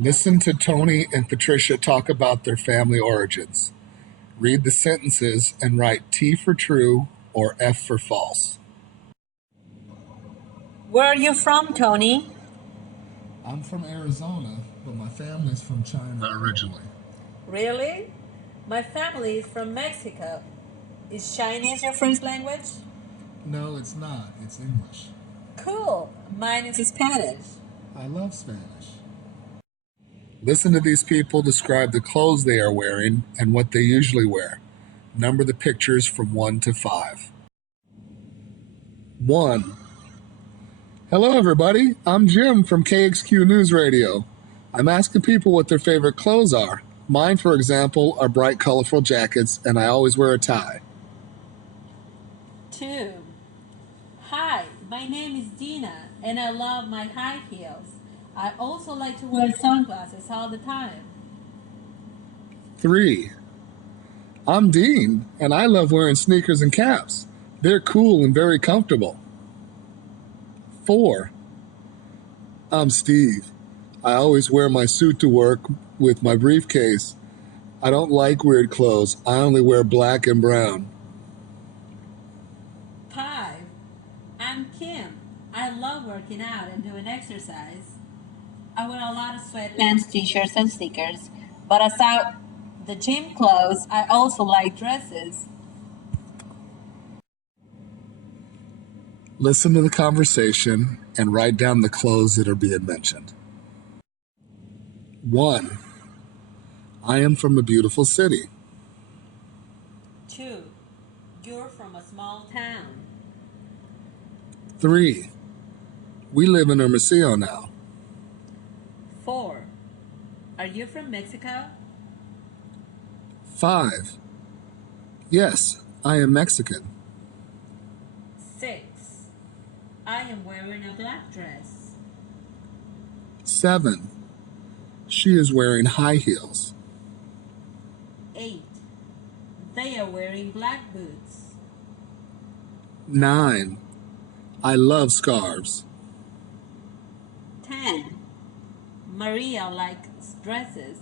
Listen to Tony and Patricia talk about their family origins. Read the sentences and write T for true or F for false. Where are you from, Tony? I'm from Arizona, but my family's from China originally. Really? My family is from Mexico. Is Chinese your first language? No, it's not. It's English. Cool. Mine is Spanish. I love Spanish. Listen to these people describe the clothes they are wearing and what they usually wear. Number the pictures from 1 to 5. 1. Hello, everybody. I'm Jim from KXQ News Radio. I'm asking people what their favorite clothes are. Mine, for example, are bright, colorful jackets, and I always wear a tie. 2. Hi, my name is Dina, and I love my high heels. I also like to wear sunglasses all the time. 3. I'm Dean, and I love wearing sneakers and caps. They're cool and very comfortable. 4. I'm Steve. I always wear my suit to work with my briefcase. I don't like weird clothes. I only wear black and brown. 5. I'm Kim. I love working out and doing exercise. I wear a lot of sweatpants, t-shirts, and sneakers, but aside the gym clothes, I also like dresses. Listen to the conversation and write down the clothes that are being mentioned. 1. I am from a beautiful city. 2. You're from a small town. 3. We live in Hermosillo now. 4. Are you from Mexico? 5. Yes, I am Mexican. 6. I am wearing a black dress. 7. She is wearing high heels. 8. They are wearing black boots. 9. I love scarves. 10. Maria likes dresses.